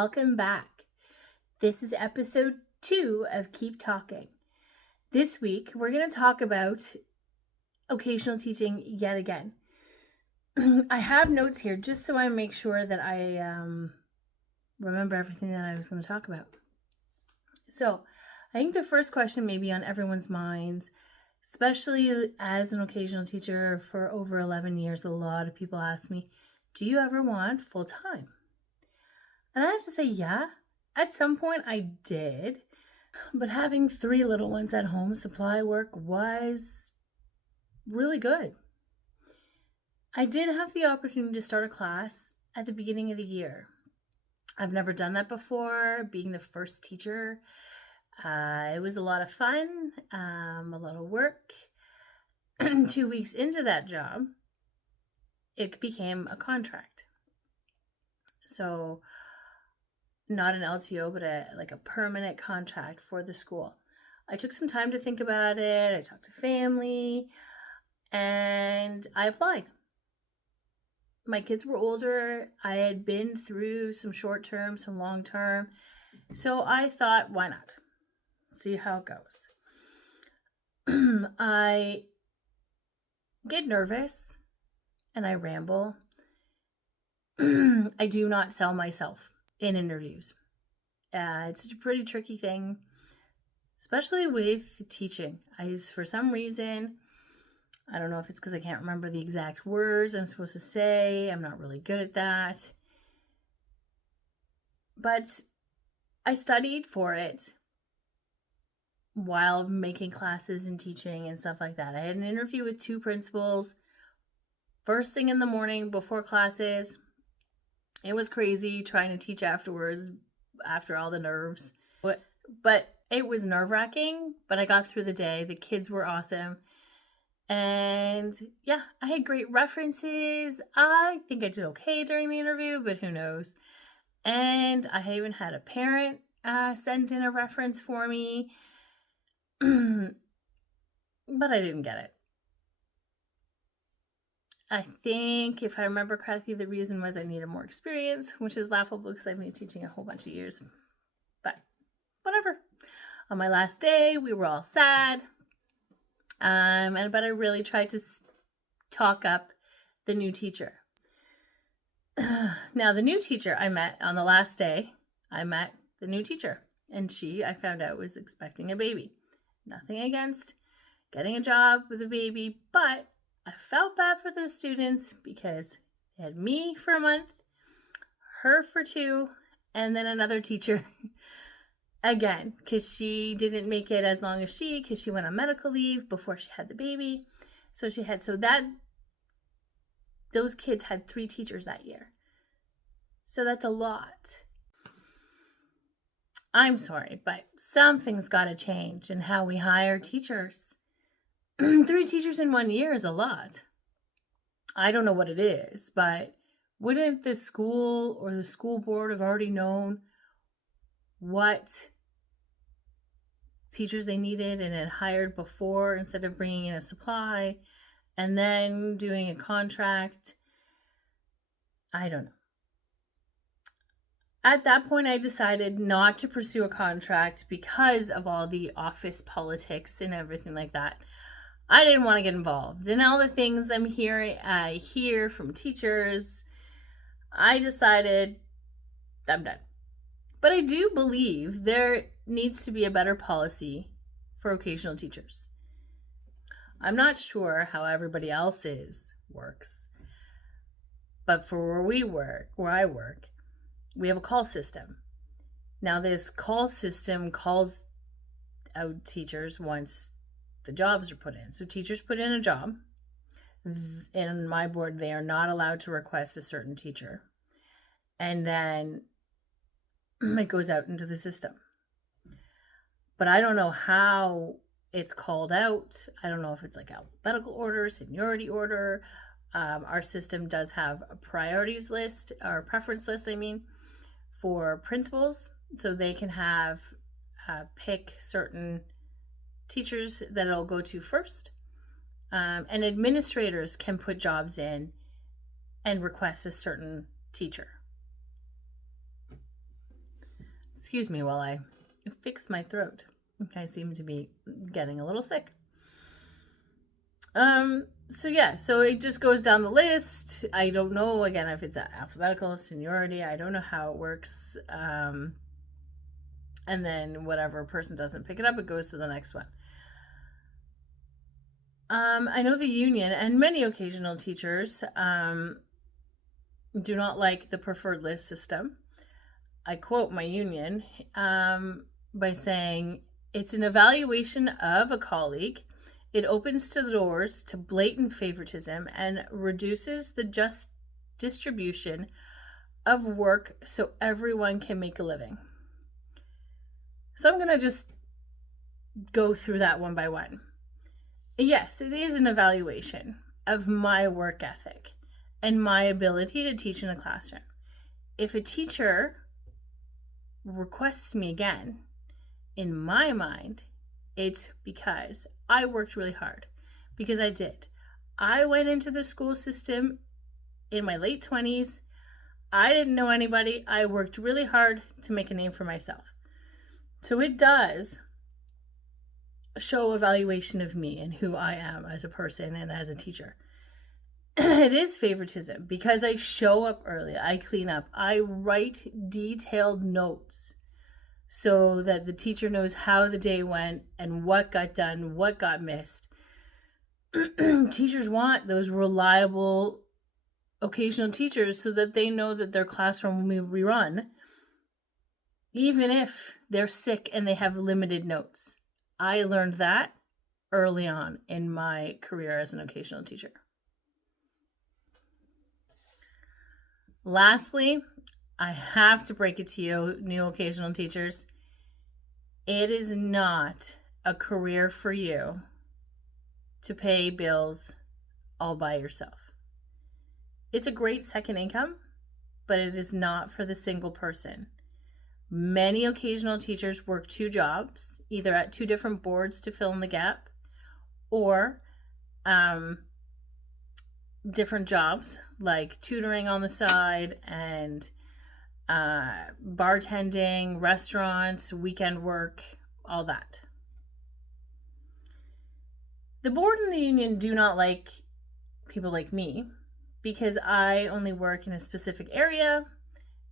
welcome back. This is episode 2 of Keep Talking. This week, we're going to talk about occasional teaching yet again. I have notes here just so I make sure that I remember everything that I was going to talk about. So, I think the first question may be on everyone's minds, especially as an occasional teacher for over 11 years. A lot of people ask me, do you ever want full-time? And I have to say, yeah, at some point I did. But having 3 little ones at home, supply work was really good. I did have the opportunity to start a class at the beginning of the year. I've never done that before, being the first teacher. It was a lot of fun, a lot of work. 2 weeks into that job, it became a contract. So not an LTO, but a permanent contract for the school. I took some time to think about it. I talked to family and I applied. My kids were older. I had been through some short-term, some long-term. So I thought, why not? See how it goes. I get nervous and I ramble. I do not sell myself in interviews. It's a pretty tricky thing, especially with teaching. For some reason, I don't know if it's because I can't remember the exact words I'm supposed to say. I'm not really good at that. But I studied for it while making classes and teaching and stuff like that. I had an interview with 2 principals first thing in the morning before classes. It was crazy trying to teach afterwards, after all the nerves. But it was nerve-wracking, but I got through the day. The kids were awesome. And yeah, I had great references. I think I did okay during the interview, but who knows. And I even had a parent send in a reference for me. But I didn't get it. I think, if I remember correctly, the reason was I needed more experience, which is laughable because I've been teaching a whole bunch of years. But whatever. On my last day, we were all sad. But I really tried to talk up the new teacher. Now, the new teacher I met on the last day, and she, I found out, was expecting a baby. Nothing against getting a job with a baby, but I felt bad for those students because they had me for a month, her for 2, and then another teacher again, because she didn't make it as long as because she went on medical leave before she had the baby. Those kids had 3 teachers that year. So that's a lot. I'm sorry, but something's got to change in how we hire teachers. 3 teachers in 1 year is a lot. I don't know what it is, but wouldn't the school or the school board have already known what teachers they needed and had hired before instead of bringing in a supply and then doing a contract? I don't know. At that point, I decided not to pursue a contract because of all the office politics and everything like that. I didn't want to get involved in all the things I hear from teachers. I decided I'm done. But I do believe there needs to be a better policy for occasional teachers. I'm not sure how everybody else's works, but for where I work, we have a call system. Now, this call system calls out teachers once the jobs are put in. So teachers put in a job. In my board, they are not allowed to request a certain teacher. And then it goes out into the system. But I don't know how it's called out. I don't know if it's like alphabetical order, seniority order. Our system does have a priorities list, or preference list, for principals. So they can have pick certain teachers that it'll go to first. And administrators can put jobs in and request a certain teacher. Excuse me while I fix my throat. I seem to be getting a little sick. So it just goes down the list. I don't know, again, if it's alphabetical, seniority. I don't know how it works. And then whatever person doesn't pick it up, it goes to the next one. I know the union and many occasional teachers do not like the preferred list system. I quote my union by saying, it's an evaluation of a colleague. It opens the doors to blatant favoritism and reduces the just distribution of work so everyone can make a living. So I'm going to just go through that one by one. Yes, it is an evaluation of my work ethic and my ability to teach in a classroom. If a teacher requests me again, in my mind, it's because I worked really hard. Because I did. I went into the school system in my late 20s. I didn't know anybody. I worked really hard to make a name for myself. So it does show evaluation of me and who I am as a person and as a teacher. It is favoritism because I show up early. I clean up. I write detailed notes so that the teacher knows how the day went and what got done, what got missed. Teachers want those reliable occasional teachers so that they know that their classroom will be run, even if they're sick and they have limited notes. I learned that early on in my career as an occasional teacher. Lastly, I have to break it to you, new occasional teachers. It is not a career for you to pay bills all by yourself. It's a great second income, but it is not for the single person. Many occasional teachers work 2 jobs, either at 2 different boards to fill in the gap, or different jobs like tutoring on the side and bartending, restaurants, weekend work, all that. The board and the union do not like people like me because I only work in a specific area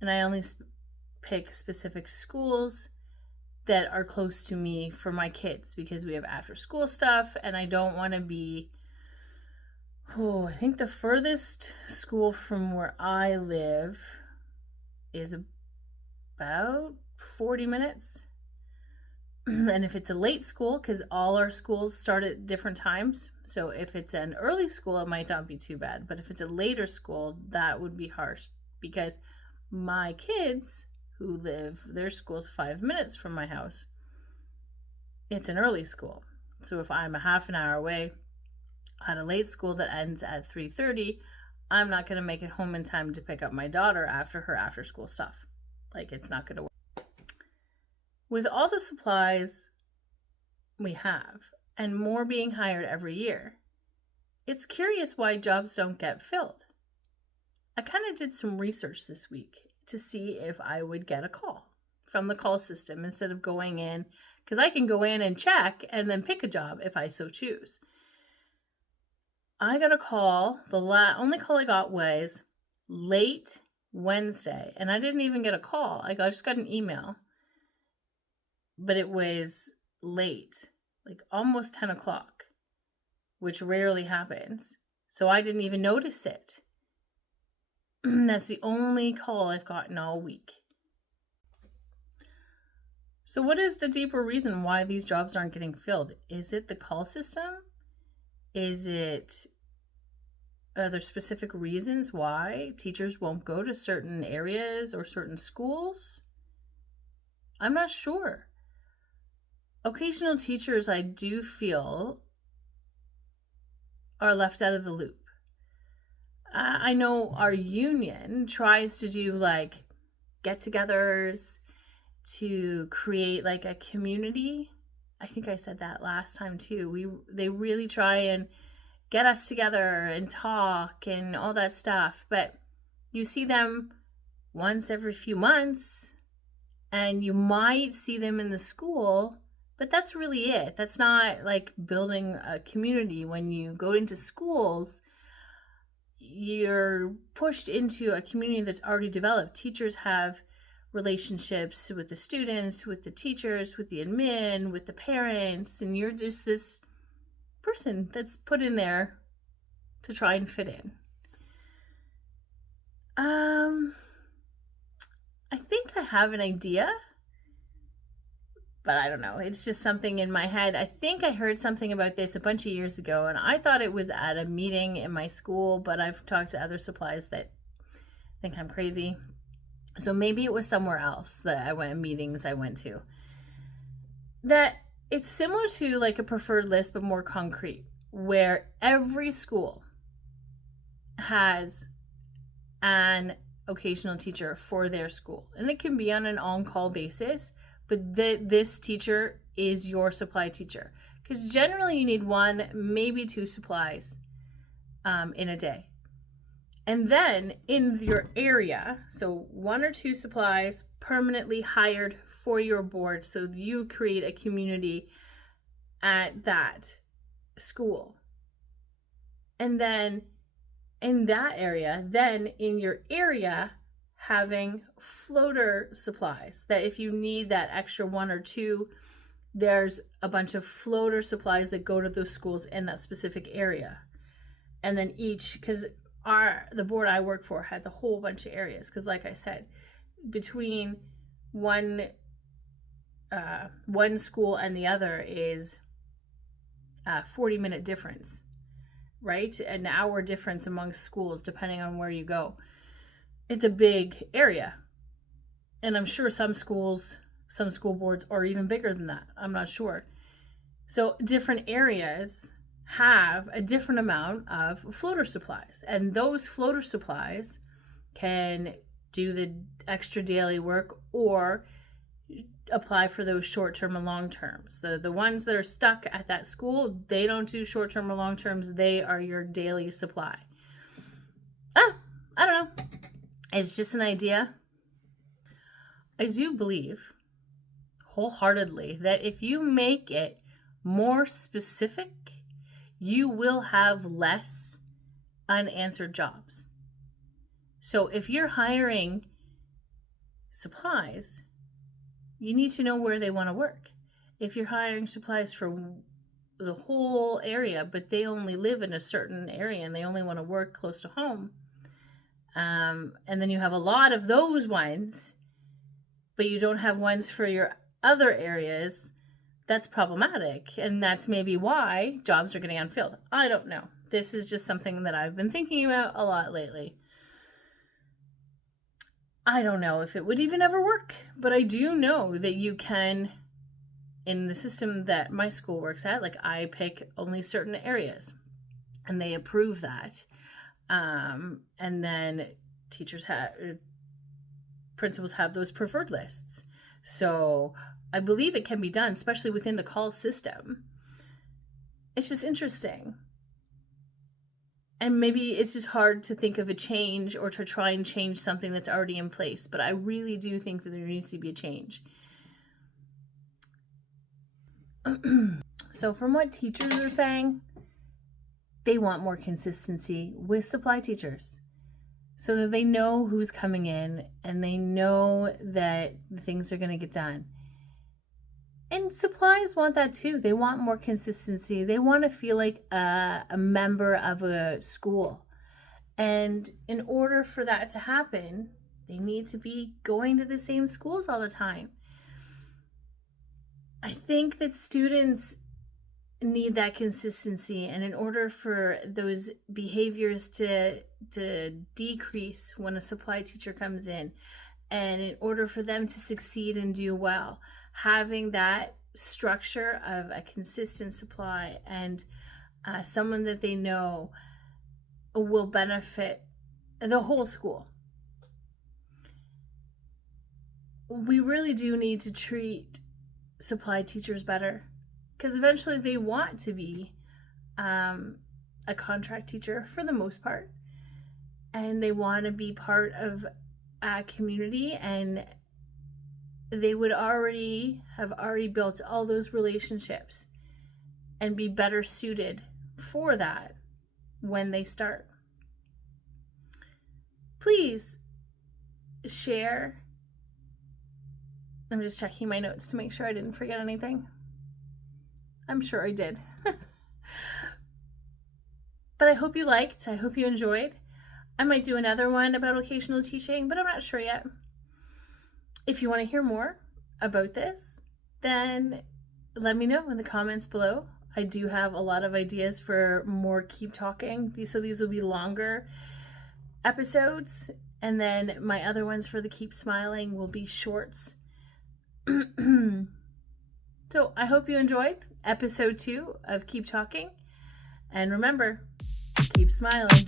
and I only pick specific schools that are close to me for my kids because we have after school stuff and I don't want to be I think the furthest school from where I live is about 40 minutes. And if it's a late school, because all our schools start at different times, so if it's an early school, it might not be too bad. But if it's a later school, that would be harsh because my kids who live, their school's 5 minutes from my house. It's an early school. So if I'm a half an hour away at a late school that ends at 3:30, I'm not going to make it home in time to pick up my daughter after her after school stuff. Like, it's not going to work. With all the supplies we have and more being hired every year, it's curious why jobs don't get filled. I kind of did some research this week to see if I would get a call from the call system instead of going in, because I can go in and check and then pick a job if I so choose. I got a call. The only call I got was late Wednesday, and I didn't even get a call. I just got an email, but it was late, like almost 10 o'clock, which rarely happens. So I didn't even notice it. That's the only call I've gotten all week. So what is the deeper reason why these jobs aren't getting filled? Is it the call system? Are there specific reasons why teachers won't go to certain areas or certain schools? I'm not sure. Occasional teachers, I do feel, are left out of the loop. I know our union tries to do like get-togethers to create like a community. I think I said that last time too. They really try and get us together and talk and all that stuff, but you see them once every few months and you might see them in the school, but that's really it. That's not like building a community. When you go into schools, you're pushed into a community that's already developed. Teachers have relationships with the students, with the teachers, with the admin, with the parents, and you're just this person that's put in there to try and fit in. I think I have an idea, but I don't know. It's just something in my head. I think I heard something about this a bunch of years ago, and I thought it was at a meeting in my school, but I've talked to other supplies that think I'm crazy. So maybe it was somewhere else that meetings I went to. That it's similar to like a preferred list, but more concrete, where every school has an occasional teacher for their school. And it can be on an on-call basis, but this teacher is your supply teacher. Because generally you need 1, maybe 2 supplies in a day. And then in your area, so 1 or 2 supplies permanently hired for your board, so you create a community at that school. And then in that area, then in your area, having floater supplies, that if you need that extra 1 or 2, there's a bunch of floater supplies that go to those schools in that specific area. And then each, because the board I work for has a whole bunch of areas, because like I said, between one school and the other is a 40-minute difference, right? An hour difference amongst schools depending on where you go. It's a big area, and I'm sure some school boards are even bigger than that. I'm not sure. So different areas have a different amount of floater supplies, and those floater supplies can do the extra daily work or apply for those short-term and long-terms. The ones that are stuck at that school, they don't do short-term or long-terms. They are your daily supply. I don't know. It's just an idea. I do believe wholeheartedly that if you make it more specific, you will have less unanswered jobs. So if you're hiring supplies, you need to know where they want to work. If you're hiring supplies for the whole area, but they only live in a certain area and they only want to work close to home, and then you have a lot of those ones, but you don't have ones for your other areas, that's problematic. And that's maybe why jobs are getting unfilled. I don't know. This is just something that I've been thinking about a lot lately. I don't know if it would even ever work, but I do know that you can, in the system that my school works at, like I pick only certain areas and they approve that. And then principals have those preferred lists. So I believe it can be done, especially within the call system. It's just interesting. And maybe it's just hard to think of a change or to try and change something that's already in place. But I really do think that there needs to be a change. So from what teachers are saying, they want more consistency with supply teachers so that they know who's coming in and they know that things are going to get done. And supplies want that too. They want more consistency. They want to feel like a member of a school. And in order for that to happen, they need to be going to the same schools all the time. I think that students need that consistency, and in order for those behaviors to decrease when a supply teacher comes in, and in order for them to succeed and do well, having that structure of a consistent supply and someone that they know will benefit the whole school. We really do need to treat supply teachers better, because eventually they want to be a contract teacher for the most part, and they want to be part of a community and they would have already built all those relationships and be better suited for that when they start. Please share. I'm just checking my notes to make sure I didn't forget anything. I'm sure I did. But I hope you liked. I hope you enjoyed. I might do another one about occasional teaching, but I'm not sure yet. If you want to hear more about this, then let me know in the comments below. I do have a lot of ideas for more Keep Talking. These will be longer episodes, and then my other ones for the Keep Smiling will be shorts. So I hope you enjoyed episode 2 of Keep Talking, and remember, keep smiling.